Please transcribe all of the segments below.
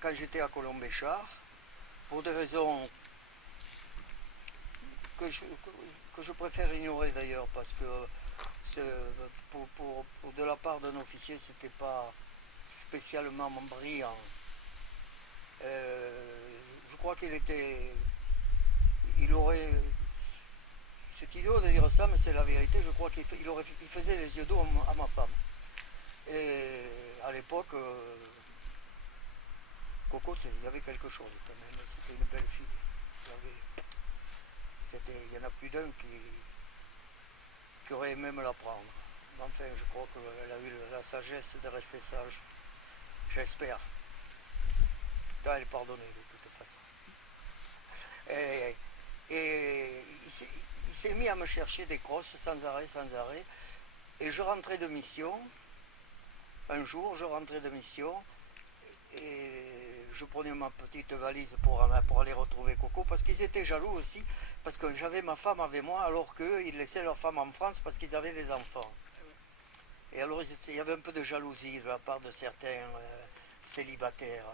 quand j'étais à Colombéchard, pour des raisons que je préfère ignorer d'ailleurs, parce que pour de la part d'un officier, c'était pas spécialement brillant. Je crois il aurait, c'est idiot de dire ça, mais c'est la vérité. Je crois il faisait les yeux doux à ma femme. Et à l'époque, Coco, il y avait quelque chose quand même. C'était une belle fille. Il y en a plus d'un qui aurait aimé me la prendre. Mais enfin, je crois qu'elle a eu la sagesse de rester sage. J'espère. Elle est pardonnée de toute façon. Et il s'est mis à me chercher des crosses sans arrêt, sans arrêt. Et je rentrais de mission. Un jour, je rentrais de mission et je prenais ma petite valise pour aller retrouver Coco, parce qu'ils étaient jaloux aussi, parce que j'avais ma femme avec moi, alors qu'eux, ils laissaient leur femme en France parce qu'ils avaient des enfants. Et alors, il y avait un peu de jalousie de la part de certains célibataires.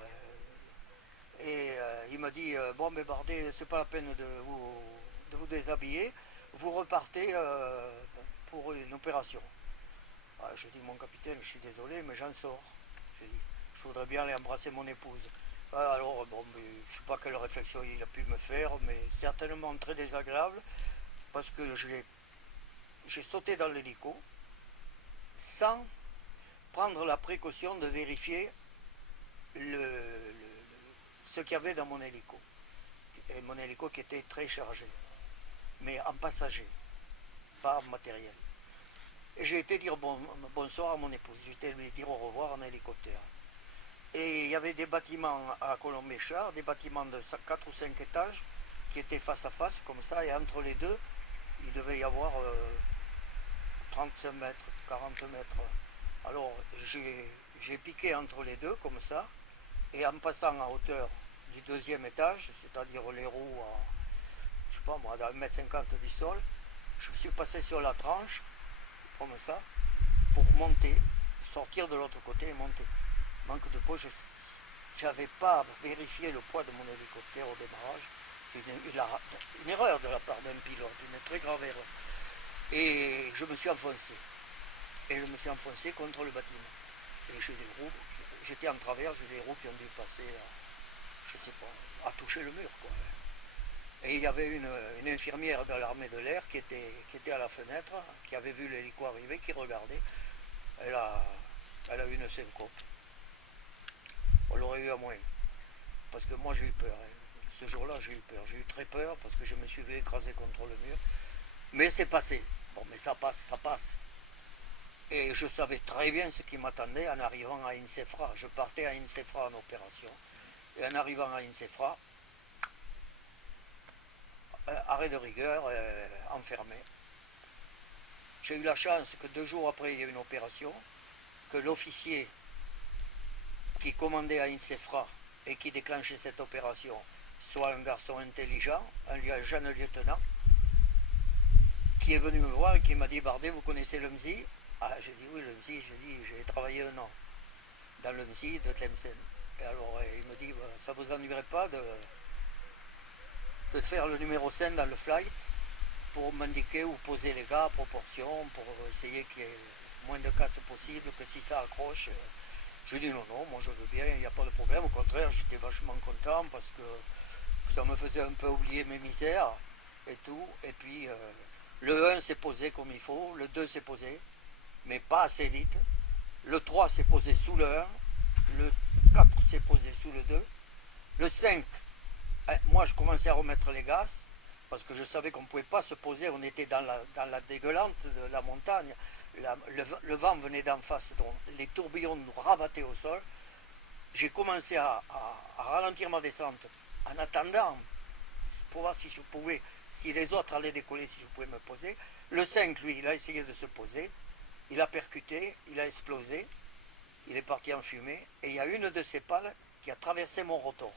Il m'a dit, bon, mais Bardet, c'est pas la peine de vous déshabiller, vous repartez pour une opération. Je dis, mon capitaine, je suis désolé, mais j'en sors. Je dis, je voudrais bien aller embrasser mon épouse. Alors, bon, mais je ne sais pas quelle réflexion il a pu me faire, mais certainement très désagréable, parce que j'ai sauté dans l'hélico sans prendre la précaution de vérifier ce qu'il y avait dans mon hélico. Et mon hélico qui était très chargé, mais en passager, pas en matériel. Et j'ai été dire bonsoir à mon épouse, j'ai été lui dire au revoir en hélicoptère. Et il y avait des bâtiments à Colombéchard, des bâtiments de 4 ou 5 étages, qui étaient face à face, comme ça, et entre les deux, il devait y avoir 35 mètres, 40 mètres. Alors j'ai piqué entre les deux, comme ça, et en passant à hauteur du deuxième étage, c'est-à-dire les roues à, je sais pas moi, à 1,50 m du sol, je me suis passé sur la tranche, comme ça, pour monter, sortir de l'autre côté et monter. Manque de peau, je n'avais pas vérifié le poids de mon hélicoptère au démarrage. C'est une erreur de la part d'un pilote, une très grave erreur. Et je me suis enfoncé. Et je me suis enfoncé contre le bâtiment. Et j'ai des roues, j'étais en travers, j'ai des roues qui ont dû passer je sais pas, à toucher le mur, quoi. Et il y avait une infirmière de l'armée de l'air qui était à la fenêtre, qui avait vu l'hélico arriver, qui regardait. Elle a eu une syncope. On l'aurait eu à moins. Parce que moi j'ai eu peur. Ce jour-là j'ai eu peur. J'ai eu très peur parce que je me suis vu écraser contre le mur. Mais c'est passé. Bon, mais ça passe, ça passe. Et je savais très bien ce qui m'attendait en arrivant à Incefra. Je partais à Incefra en opération. Et en arrivant à Incefra, arrêt de rigueur, enfermé. J'ai eu la chance que 2 jours après il y ait une opération, que l'officier qui commandait à Incefra et qui déclenchait cette opération soit un garçon intelligent, un jeune lieutenant, qui est venu me voir et qui m'a dit, Bardet, vous connaissez le MSI? Ah, j'ai dit oui, le MSI, j'ai travaillé 1 an dans le MSI de Tlemcen. Et alors il me dit, ça vous ennuierait pas de faire le numéro 5 dans le fly pour m'indiquer où poser les gars à proportion, pour essayer qu'il y ait moins de casse possible, que si ça accroche. Je lui ai dit non, moi je veux bien, il n'y a pas de problème. Au contraire, j'étais vachement content parce que ça me faisait un peu oublier mes misères et tout. Et puis le 1 s'est posé comme il faut, le 2 s'est posé, mais pas assez vite. Le 3 s'est posé sous le 1, le 4 s'est posé sous le 2, le 5, moi je commençais à remettre les gaz, parce que je savais qu'on ne pouvait pas se poser, on était dans la dégueulante de la montagne, le vent venait d'en face, donc les tourbillons nous rabattaient au sol. J'ai commencé à ralentir ma descente en attendant pour voir si je pouvais, si les autres allaient décoller, si je pouvais me poser. Le 5, lui, il a essayé de se poser, il a percuté, il a explosé, il est parti en fumée, et il y a une de ses pales qui a traversé mon rotor.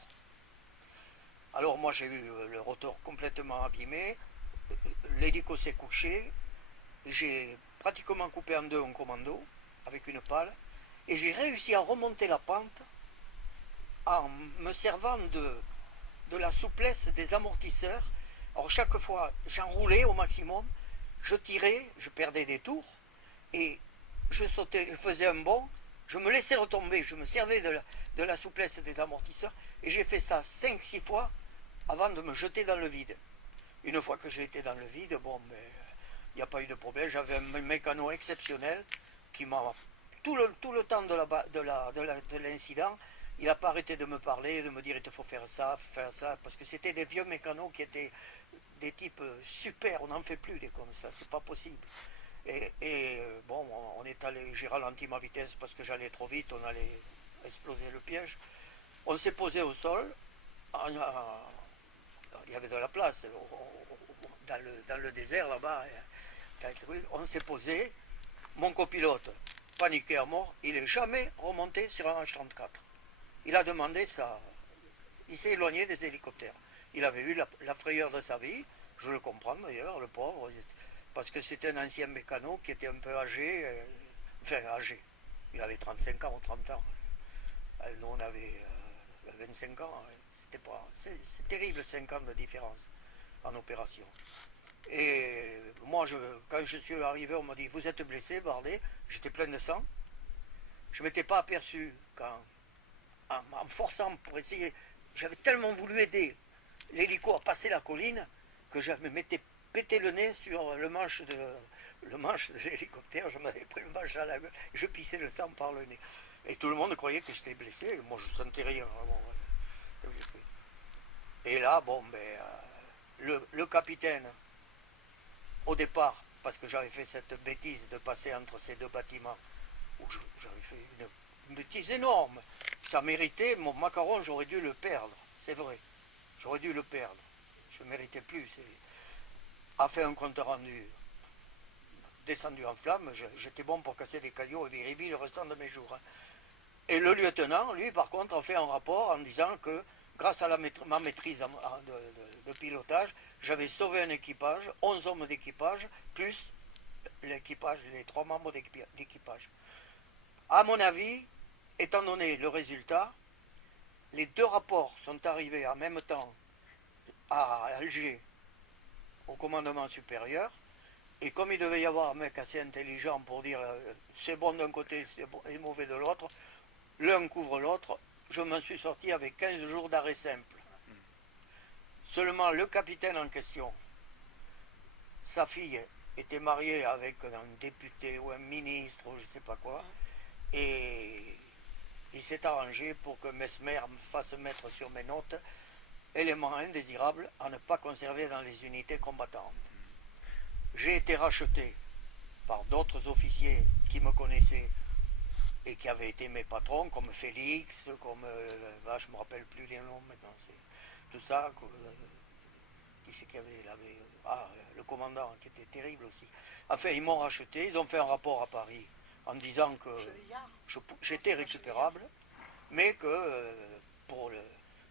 Alors moi j'ai eu le rotor complètement abîmé, l'hélico s'est couché, j'ai pratiquement coupé en 2 un commando avec une pale, et j'ai réussi à remonter la pente en me servant de la souplesse des amortisseurs. Alors chaque fois, j'enroulais au maximum, je tirais, je perdais des tours, et je sautais, je faisais un bond, je me laissais retomber, je me servais de la souplesse des amortisseurs, et j'ai fait ça 5-6 fois avant de me jeter dans le vide. Une fois que j'ai été dans le vide, bon, mais il n'y a pas eu de problème, j'avais un mécano exceptionnel qui m'a, tout le temps de l'incident, il n'a pas arrêté de me parler, de me dire il te faut faire ça, parce que c'était des vieux mécanos qui étaient des types super, on n'en fait plus des comme ça, c'est pas possible. Bon, on est allé, j'ai ralenti ma vitesse parce que j'allais trop vite, on allait exploser le piège. On s'est posé au sol, il y avait de la place, dans le désert là-bas, on s'est posé, mon copilote, paniqué à mort, il n'est jamais remonté sur un H-34. Il a demandé ça, il s'est éloigné des hélicoptères. Il avait eu la frayeur de sa vie, je le comprends d'ailleurs, le pauvre, parce que c'était un ancien mécano qui était un peu âgé, enfin âgé, il avait 35 ans ou 30 ans. Nous on avait 25 ans, c'est terrible 5 ans de différence en opération. Et moi, quand je suis arrivé, on m'a dit, vous êtes blessé, Bardet, j'étais plein de sang. Je ne m'étais pas aperçu en forçant pour essayer, j'avais tellement voulu aider l'hélico à passer la colline que je me m'étais pété le nez sur le manche de l'hélicoptère, je m'avais pris une bâche à la gueule, je pissais le sang par le nez. Et tout le monde croyait que j'étais blessé, et moi je ne sentais rien, vraiment, blessé. Et là, bon, le capitaine, au départ, parce que j'avais fait cette bêtise de passer entre ces deux bâtiments, où j'avais fait une bêtise énorme, ça méritait, mon macaron, j'aurais dû le perdre, c'est vrai, j'aurais dû le perdre, je ne méritais plus, a fait un compte rendu descendu en flammes, j'étais bon pour casser des cailloux et des ribis le restant de mes jours. Hein. Et le lieutenant, lui, par contre, a fait un rapport en disant que, grâce à ma maîtrise de pilotage, j'avais sauvé un équipage, 11 hommes d'équipage, plus l'équipage, les 3 membres d'équipage. À mon avis, étant donné le résultat, les 2 rapports sont arrivés en même temps à Alger, au commandement supérieur, et comme il devait y avoir un mec assez intelligent pour dire c'est bon d'un côté et mauvais de l'autre, l'un couvre l'autre, je m'en suis sorti avec 15 jours d'arrêt simple. Seulement le capitaine en question, sa fille était mariée avec un député ou un ministre ou je ne sais pas quoi, et il s'est arrangé pour que Mesmer me fasse mettre sur mes notes éléments indésirables à ne pas conserver dans les unités combattantes. J'ai été racheté par d'autres officiers qui me connaissaient et qui avaient été mes patrons, comme Félix, comme... je ne me rappelle plus les noms maintenant, c'est tout ça. Qui c'est qu'il y avait, le commandant, qui était terrible aussi. Enfin, ils m'ont racheté, ils ont fait un rapport à Paris en disant que j'étais récupérable, mais que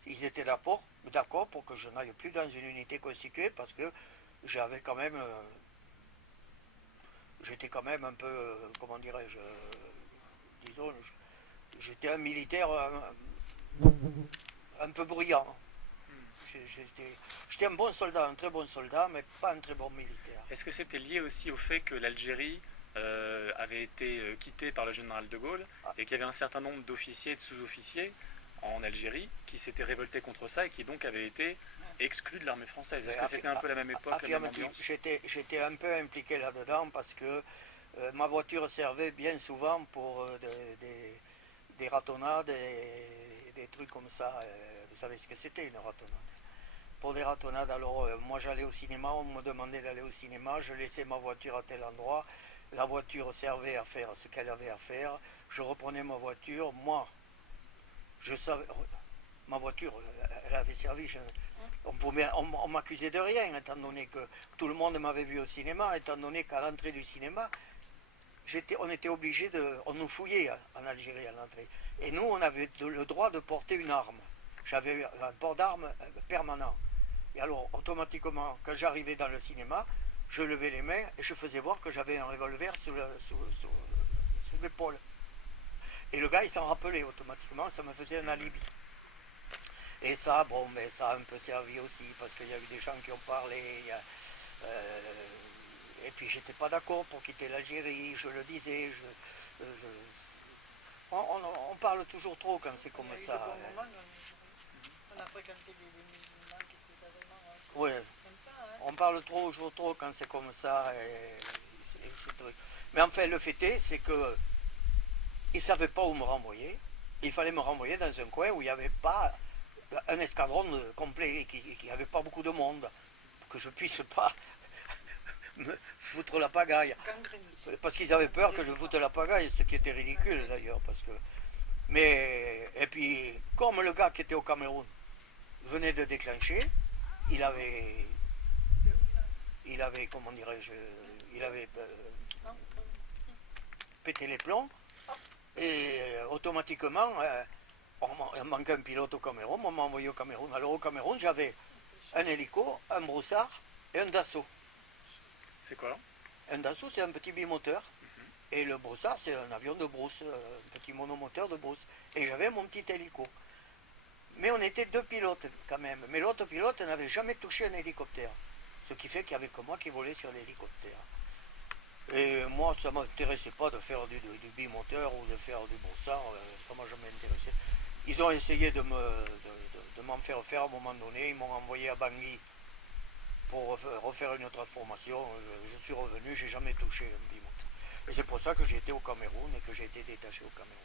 ils étaient d'accord pour que je n'aille plus dans une unité constituée parce que j'avais quand même... j'étais quand même un peu, comment dirais-je, disons, j'étais un militaire un peu bruyant. J'étais un bon soldat, un très bon soldat, mais pas un très bon militaire. Est-ce que c'était lié aussi au fait que l'Algérie avait été quittée par le général de Gaulle et qu'il y avait un certain nombre d'officiers et de sous-officiers en Algérie qui s'étaient révoltés contre ça et qui donc avaient été exclus de l'armée française? Est-ce que c'était un peu la même époque, la même ambiance? J'étais un peu impliqué là-dedans parce que ma voiture servait bien souvent pour des ratonnades et des trucs comme ça. Vous savez ce que c'était une ratonnade? Pour des ratonnades, alors moi j'allais au cinéma, on me demandait d'aller au cinéma, je laissais ma voiture à tel endroit, la voiture servait à faire ce qu'elle avait à faire, je reprenais ma voiture, moi, je savais, ma voiture, elle avait servi, on m'accusait de rien, étant donné que tout le monde m'avait vu au cinéma, étant donné qu'à l'entrée du cinéma, on était obligé on nous fouillait en Algérie à l'entrée, et nous on avait le droit de porter une arme. J'avais un port d'armes permanent. Et alors, automatiquement, quand j'arrivais dans le cinéma, je levais les mains et je faisais voir que j'avais un revolver sous l'épaule. Et le gars, il s'en rappelait automatiquement, ça me faisait un alibi. Et ça, bon, mais ça a un peu servi aussi, parce qu'il y a eu des gens qui ont parlé. Et puis j'étais pas d'accord pour quitter l'Algérie, je le disais. On parle toujours trop quand c'est comme ça. On a fréquenté des musulmans qui étaient pas vraiment Oui, sympas. Hein. on parle toujours trop quand c'est comme ça. Mais enfin, le fait est, c'est que ils ne savaient pas où me renvoyer. Il fallait me renvoyer dans un coin où il n'y avait pas un escadron complet, qu'il n'y avait pas beaucoup de monde, que je puisse pas me foutre la pagaille. Parce qu'ils avaient peur que je foute la pagaille, ce qui était ridicule d'ailleurs. Mais, et puis, comme le gars qui était au Cameroun venait de déclencher, il avait, comment dirais-je, il avait pété les plombs. Et automatiquement, on manquait un pilote au Cameroun, on m'a envoyé au Cameroun. Alors au Cameroun, j'avais un hélico, un brossard et un Dassault. C'est quoi? Un Dassault, c'est un petit bimoteur. Et le brossard, c'est un avion de brousse, un petit monomoteur de brousse. Et j'avais mon petit hélico. Mais on était 2 pilotes quand même. Mais l'autre pilote n'avait jamais touché un hélicoptère. Ce qui fait qu'il n'y avait que moi qui volais sur l'hélicoptère. Et moi, ça ne m'intéressait pas de faire du bimoteur ou de faire du brossard, ça ne m'a jamais intéressé. Ils ont essayé de m'en faire à un moment donné, ils m'ont envoyé à Bangui pour refaire une transformation. Je suis revenu, j'ai jamais touché un bimoteur. Et c'est pour ça que j'ai été au Cameroun et que j'ai été détaché au Cameroun.